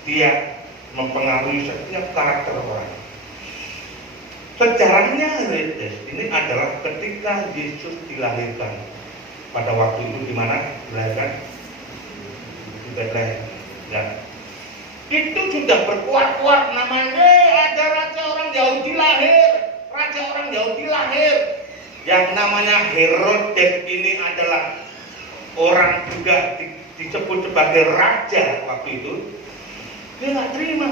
Dia mempengaruhi setiap karakter orang. Sejarahnya ini adalah ketika Yesus dilahirkan. Pada waktu itu di mana dilahirkan? Di Bethlehem. Ya. Itu sudah berkuat-kuat namanya ada raja orang Yahudi lahir. Raja orang Yahudi lahir. Yang namanya Herodes ini adalah orang juga disebut sebagai raja waktu itu. Dia nggak terima.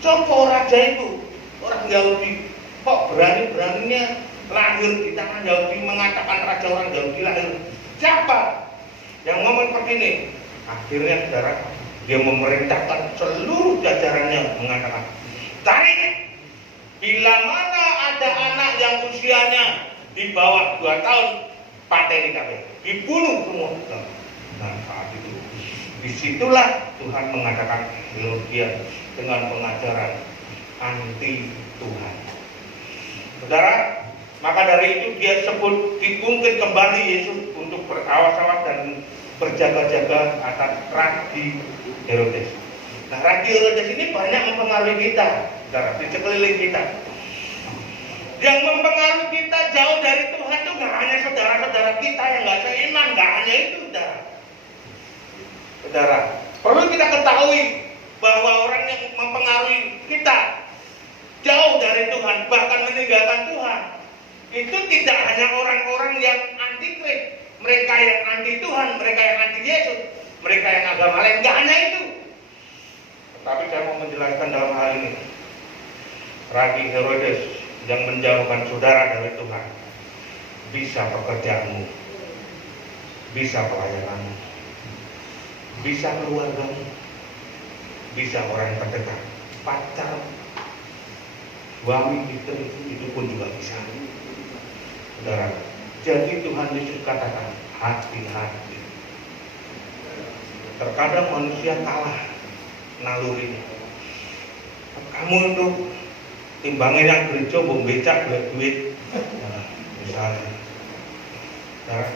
Coba raja itu orang Yahudi kok berani-beraninya lahir di tangan Yahudi, mengatakan raja orang Yahudi lahir. Siapa yang ngomong seperti ini? Akhirnya saudara, dia memerintahkan seluruh jajarannya mengatakan, tarik, bila mana ada anak yang usianya di bawah 2 tahun, pateni kabeh, dibunuh semua. Nah saat itu, disitulah Tuhan mengatakan Herodias dengan pengajaran anti Tuhan. Saudara, maka dari itu dia sebut diungkit kembali Yesus untuk berawas-awas dan berjaga-jaga atas Raja Herodes. Nah, Raja Herodes ini banyak mempengaruhi kita, saudara, di sekeliling kita. Yang mempengaruhi kita jauh dari Tuhan itu nggak hanya saudara-saudara kita yang nggak seiman, nggak hanya itu, saudara. Saudara, perlu kita ketahui bahwa orang yang mempengaruhi kita jauh dari Tuhan, bahkan meninggalkan Tuhan, itu tidak hanya orang-orang yang anti-Kris, mereka yang anti Tuhan, mereka yang anti Yesus, mereka yang agama lain, nggak hanya itu. Tetapi saya mau menjelaskan dalam hal ini, Raja Herodes yang menjauhkan saudara dari Tuhan, bisa pekerjaanmu, bisa pelayananmu, bisa keluargamu, bisa orang terdekat, pacar, suami, istri, itu pun juga bisa. Saudara, jadi Tuhan Yesus katakan hati-hati. Terkadang manusia kalah nalurinya. Kamu itu timbangin yang gereja mau becak buat duit, nah, misalnya. Nah,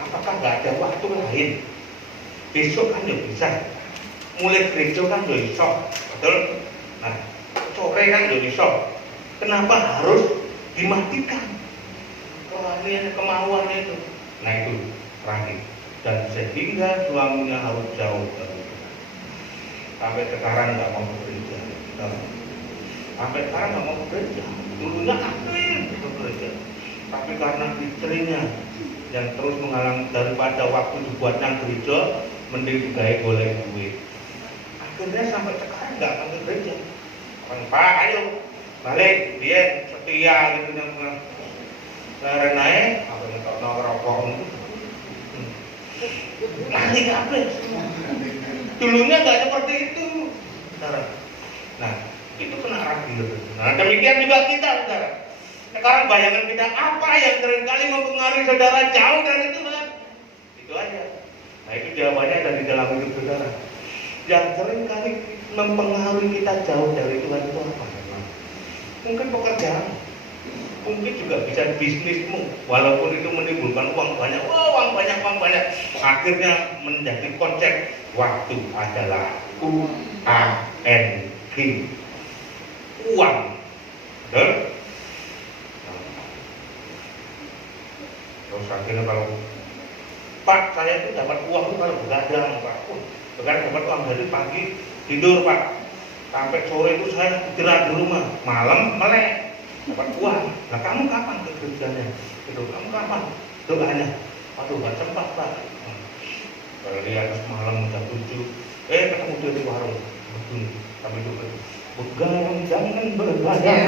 apakah nggak ada waktu lain? Besok kan ya bisa. Mulai gereja kan ya bisa, betul? Nah, sore kan ya bisa. Kenapa harus dimatikan? Kemauannya itu. Nah itu terakhir. Dan sehingga suaminya harus jauh dari Tuhan. Sampai sekarang nggak mau bekerja. Sampai sekarang nggak mau bekerja. Dulunya aktif bekerja. Tapi karena istrinya yang terus menghalang daripada waktu dibuatnya gereja, mending digaya golek duit. Akhirnya sampai sekarang nggak akan bekerja. Pak, ayo balik, dia setia gitu yang karena naik, apa yang tak rokok naik apa? Dulunya nggak seperti itu, saudara. Nah, itu kena ragu. Nah, demikian juga kita, saudara. Sekarang bayangan kita apa yang seringkali mempengaruhi saudara jauh dari Tuhan? Itu aja. Nah, itu jawabannya dari dalam hidup saudara. Yang seringkali mempengaruhi kita jauh dari Tuhan itu apa? Mungkin pekerjaan, mungkin juga bisa bisnismu, walaupun itu menimbulkan uang banyak, uang banyak, akhirnya menjadi konsep waktu adalah UANG, uang. Betul? Terus akhirnya kalau Pak, saya itu dapat uang itu kalau begadang, Pak. Begadang dapat uang dari pagi tidur, Pak. Sampai sore itu saya istirahat di rumah, malam melek dapat uang. Nah kamu kapan kerjanya? Itu kamu kapan? Doanya? Aduh gak sempat Pak. Kalau lihat semalam jam 7, ketemu dia di warung. Tapi itu begadang jangan begadang.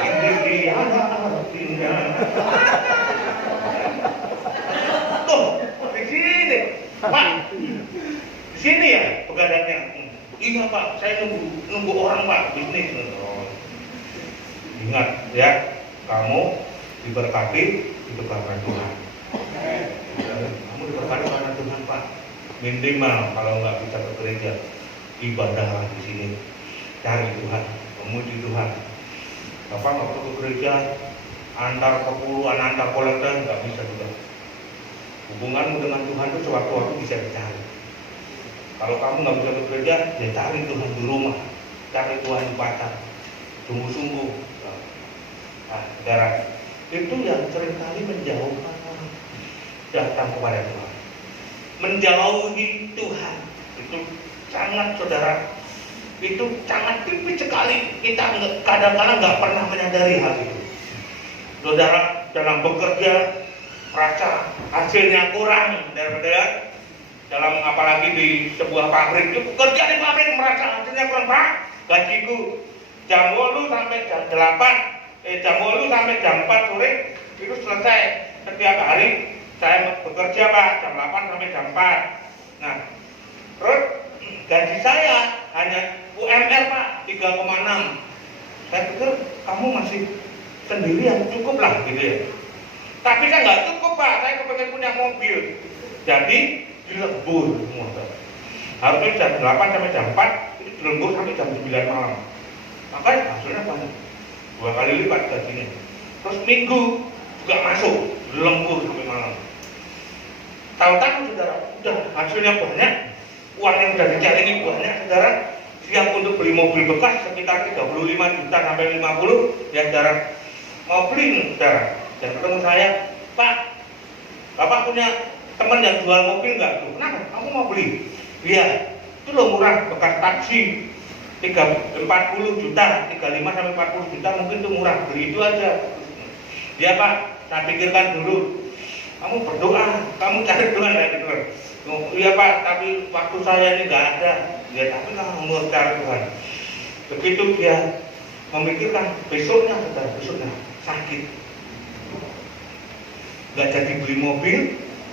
Ini dia artinya. Tuh di sini, Pak. Di sini ya begadangnya. Iya Pak, saya nunggu orang Pak, bisnis. Ingat ya, kamu diberkati itu karena Tuhan. Kamu diberkati oleh Tuhan Pak. Minimal kalau nggak bisa ke gereja, ibadahlah di sini. Cari Tuhan, memuji Tuhan. Bapak waktu ke gereja, antar kepuluhan, antar kolektor nggak bisa juga. Hubunganmu dengan Tuhan itu sewaktu-waktu bisa dicari. Kalau kamu nggak bisa ke gereja, ya cari Tuhan di rumah, cari Tuhan di pacar, sungguh-sungguh. Nah, saudara, itu yang seringkali menjauhkan orang datang kepada Tuhan. Menjauhi Tuhan itu sangat, saudara, itu sangat tipis sekali. Kita kadang-kadang nggak pernah menyadari hal itu. Saudara, dalam bekerja merasa hasilnya kurang daripada dalam, apalagi di sebuah pabrik, itu bekerja di pabrik merasa hasilnya kurang, Pak, gajiku jam 8 sampai jam 8, jam 8 sampai jam 4 sore itu selesai. Setiap hari saya bekerja Pak, jam 8 sampai jam 4. Nah, terus gaji saya hanya UMR Pak, 3,6. Saya pikir kamu masih sendirian, cukup lah gitu ya. Tapi saya nggak cukup Pak, saya kepengen punya mobil. Jadi dilebur semua. Harusnya jam 8 sampai jam 4, itu dilebur sampai jam 9 malam. Makanya hasilnya banyak, 2 kali lipat gajinya. Terus minggu juga masuk, dilembur sampai malam. Tahu-tahu saudara, udah hasilnya banyak, uang yang udah dicari ini banyak, saudara, siap untuk beli mobil bekas sekitar 35 juta sampai 50, ya saudara, mau beli nih saudara. Dan ketemu saya, Pak, Bapak punya teman yang jual mobil nggak? Kenapa? Kamu mau beli? Iya, itu loh murah, bekas taksi 40 juta, 35 sampai 40 juta mungkin itu murah, beli itu aja. Ya Pak, saya pikirkan dulu. Kamu berdoa, kamu cari Tuhan ya gitu. Iya Pak, tapi waktu saya ini nggak ada. Ya tapi kamu harus cari Tuhan. Begitu dia memikirkan besoknya, besoknya sakit. Nggak jadi beli mobil,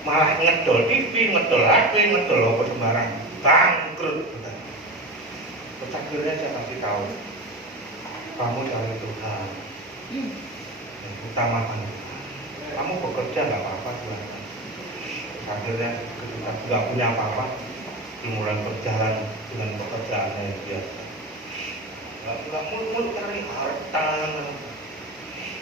malah ngedol TV, ngedol HP, ngedol apa sembarang, bangkrut. Terus akhirnya saya kasih tahu, kamu cari Tuhan, utamakan Tuhan. Kamu bekerja nggak apa-apa silahkan. Akhirnya ketika nggak punya apa-apa, dimulai berjalan dengan pekerjaan yang biasa. Nggak mulu cari harta.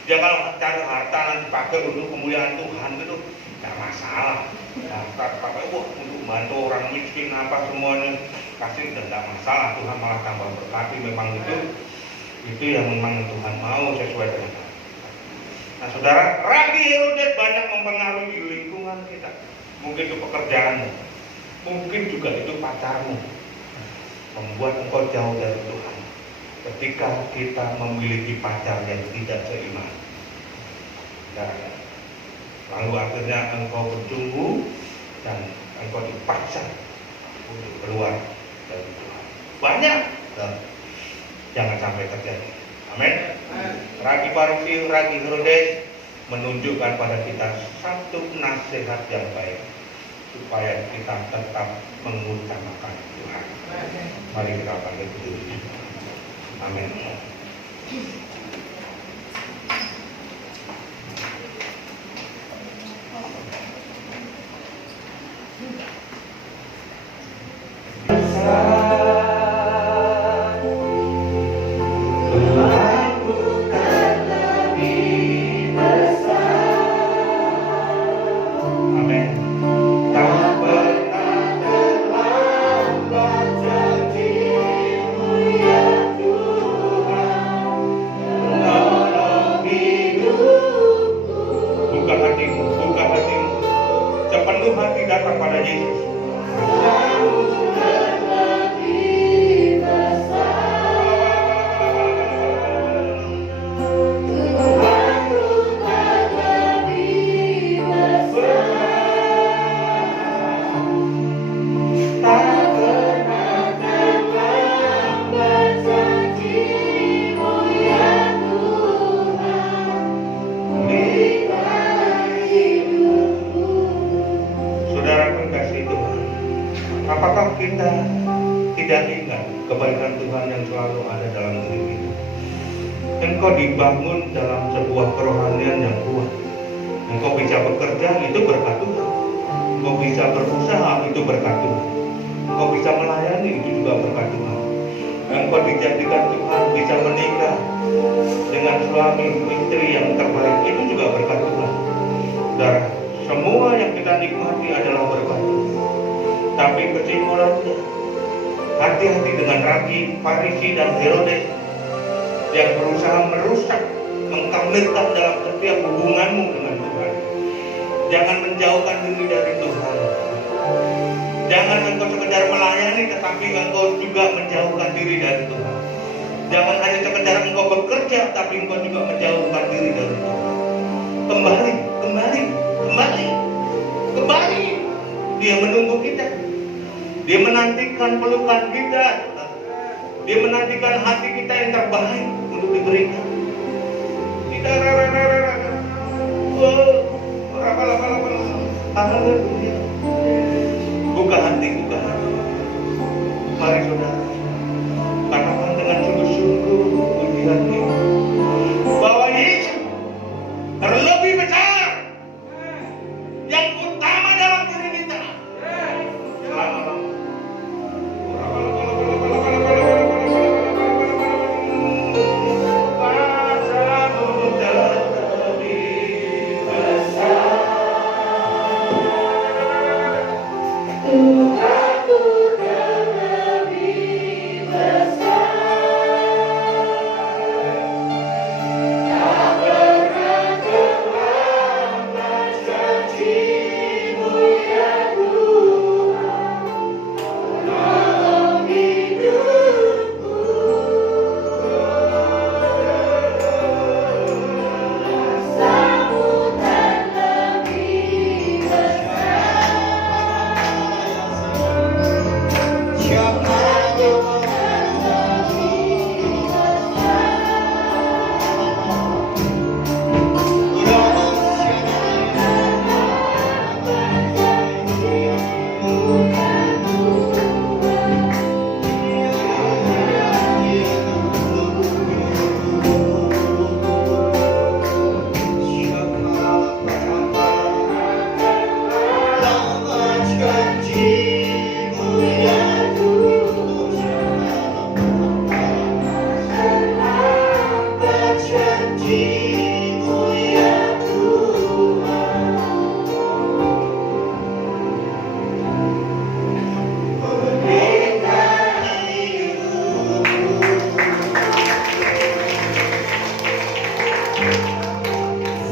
Ya kalau cari harta nanti pakai untuk kemuliaan Tuhan itu nggak masalah. Nah, pakai untuk bantu orang miskin apa semuanya kasih dan nggak masalah. Tuhan malah tambah berkati. Memang itu yang memang Tuhan mau sesuai dengan. Nah saudara, Rabi Herodes banyak mempengaruhi lingkungan kita. Mungkin itu pekerjaanmu, mungkin juga itu pacarmu, membuat engkau jauh dari Tuhan. Ketika kita memiliki pacar yang tidak seiman, lalu akhirnya engkau bertumbuh dan engkau dipaksa untuk keluar dari Tuhan. Banyak, dan jangan sampai terjadi. Amin. Rabi Parusi, Rabi Herodes menunjukkan pada kita satu nasihat yang baik supaya kita tetap mengutamakan Tuhan. Mari kita bangkit berdiri. Amin. Apakah kita tidak ingat kebaikan Tuhan yang selalu ada dalam diri kita? Engkau dibangun dalam sebuah kerohanian yang kuat. Engkau bisa bekerja, itu berkat Tuhan. Engkau bisa berusaha, itu berkat Tuhan. Engkau bisa melayani, itu juga berkat Tuhan. Engkau dijadikan Tuhan bisa menikah dengan suami istri yang terbaik, itu juga berkat Tuhan. Saudara, semua yang kita nikmati adalah berkat Tuhan. Tapi kesimpulannya, hati-hati dengan Rabi, Farisi, dan Herodes yang berusaha merusak, mengkamilkan dalam setiap hubunganmu dengan Tuhan. Jangan menjauhkan diri dari Tuhan. Jangan engkau sekedar melayani, tetapi engkau juga menjauhkan diri dari Tuhan. Jangan hanya sekedar engkau bekerja, tapi engkau juga menjauhkan diri dari Tuhan. Kembali. Dia menunggu kita. Dia menantikan pelukan kita. Dia menantikan hati kita yang terbaik untuk diberikan. Tidak haleluya. Buka hati. Mari saudara, katakan dengan sungguh-sungguh puji hati bahwa Yesus terlebih besar, yang utama dalam diri kita.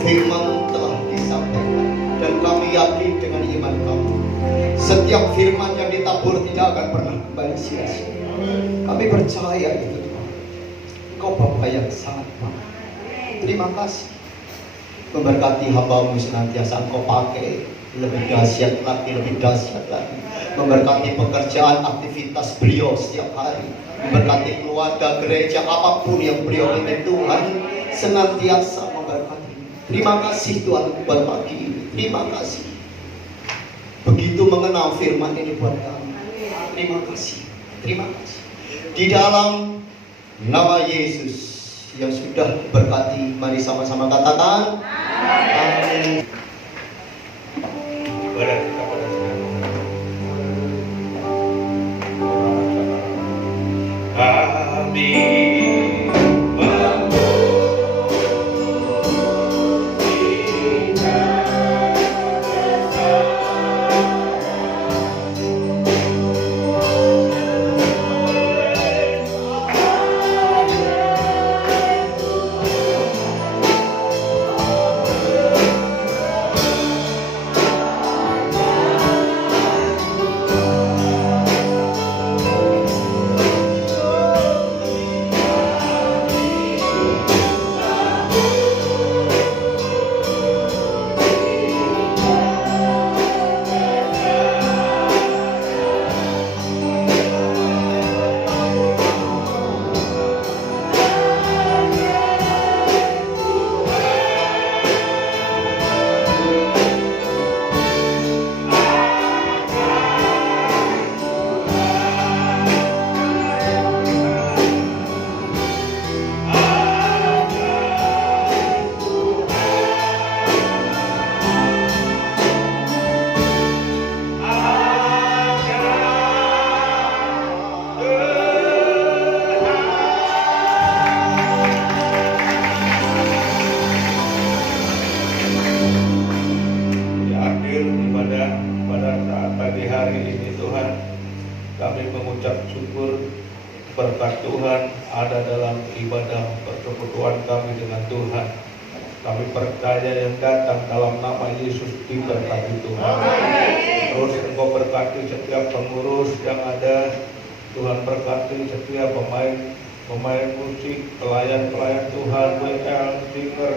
Firman telah disampaikan dan kami yakin dengan iman kami, setiap firman yang ditabur tidak akan pernah kembali sia-sia. Kami percaya itu Tuhan. Engkau Bapa yang sangat baik. Terima kasih memberkati hamba-Mu senantiasa Engkau pakai lebih dahsyat lagi. Memberkati pekerjaan aktivitas beliau setiap hari, memberkati keluarga, gereja, apapun yang beliau ingin, Tuhan senantiasa memberkati. Terima kasih Tuhan buat pagi ini. Terima kasih. Begitu mengenal firman ini buat kami. Terima kasih. Di dalam nama Yesus yang sudah berkati, mari sama-sama katakan amin. Kami mengucap syukur berkat Tuhan ada dalam ibadah persekutuan kami dengan Tuhan. Kami percaya yang datang dalam nama Yesus diberkati Tuhan. Terus Engkau berkati setiap pengurus yang ada. Tuhan berkati setiap pemain musik, pelayan Tuhan, WL, singer.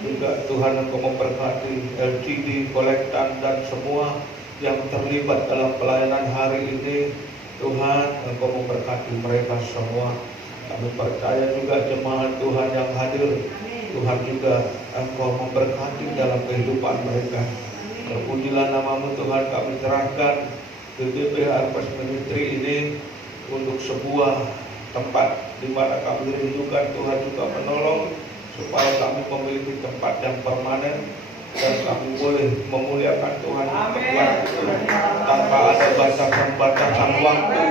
Juga Tuhan Engkau memberkati LCD, kolektan dan semua yang terlibat dalam pelayanan hari ini. Tuhan Engkau memberkati mereka semua. Kami percaya juga jemaat Tuhan yang hadir. Tuhan juga Engkau memberkati dalam kehidupan mereka. Terpujilah namamu Tuhan, kami serahkan GBP Harvest Ministry ini untuk sebuah tempat di mana kami rindukan Tuhan juga menolong supaya kami memiliki tempat yang permanen dan kami boleh memuliakan Tuhan tanpa ada batasan-batasan waktu,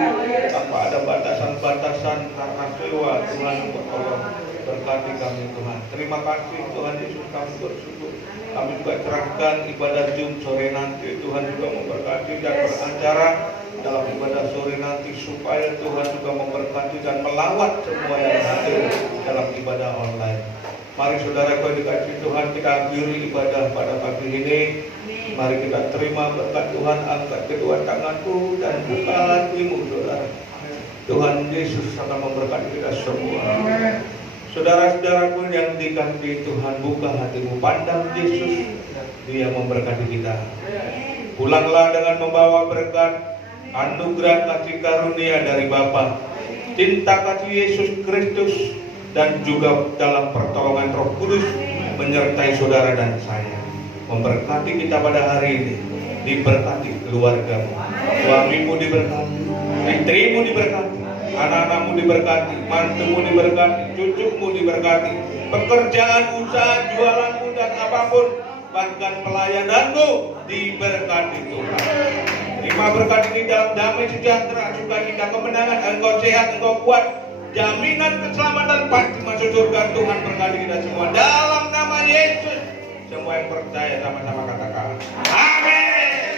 tanpa ada batasan-batasan karena sewa. Tuhan bertolong berkati kami Tuhan. Terima kasih Tuhan Yesus, kami bersyukur. Kami juga serahkan ibadah Zoom sore nanti. Tuhan juga memberkati dan beracara dalam ibadah sore nanti supaya Tuhan juga memberkati dan melawat semua yang hadir dalam ibadah online. Mari saudaraku dikasih Tuhan, kita akhiri ibadah pada pagi ini. Mari kita terima berkat Tuhan. Angkat kedua tanganku dan buka hatimu saudara. Tuhan Yesus akan memberkati kita semua. Saudara-saudaraku yang dikasihi Tuhan, buka hatimu, pandang Yesus, Dia memberkati kita. Pulanglah dengan membawa berkat, anugerah kasih karunia dari Bapa, cinta kasih Yesus Kristus, dan juga dalam pertolongan Roh Kudus menyertai saudara dan saya. Memberkati kita pada hari ini. Diberkati keluargamu, suamimu diberkati, istrimu diberkati, anak-anakmu diberkati, mantumu diberkati, cucumu diberkati, pekerjaan, usaha, jualanmu dan apapun, bahkan pelayananmu diberkati Tuhan. Terima berkat ini dalam damai sejahtera, sukacita, kemenangan. Engkau sehat, engkau kuat, jaminan keselamatan pasti masuk surga. Tuhan berkati kita semua dalam nama Yesus. Semua yang percaya sama-sama katakan amin.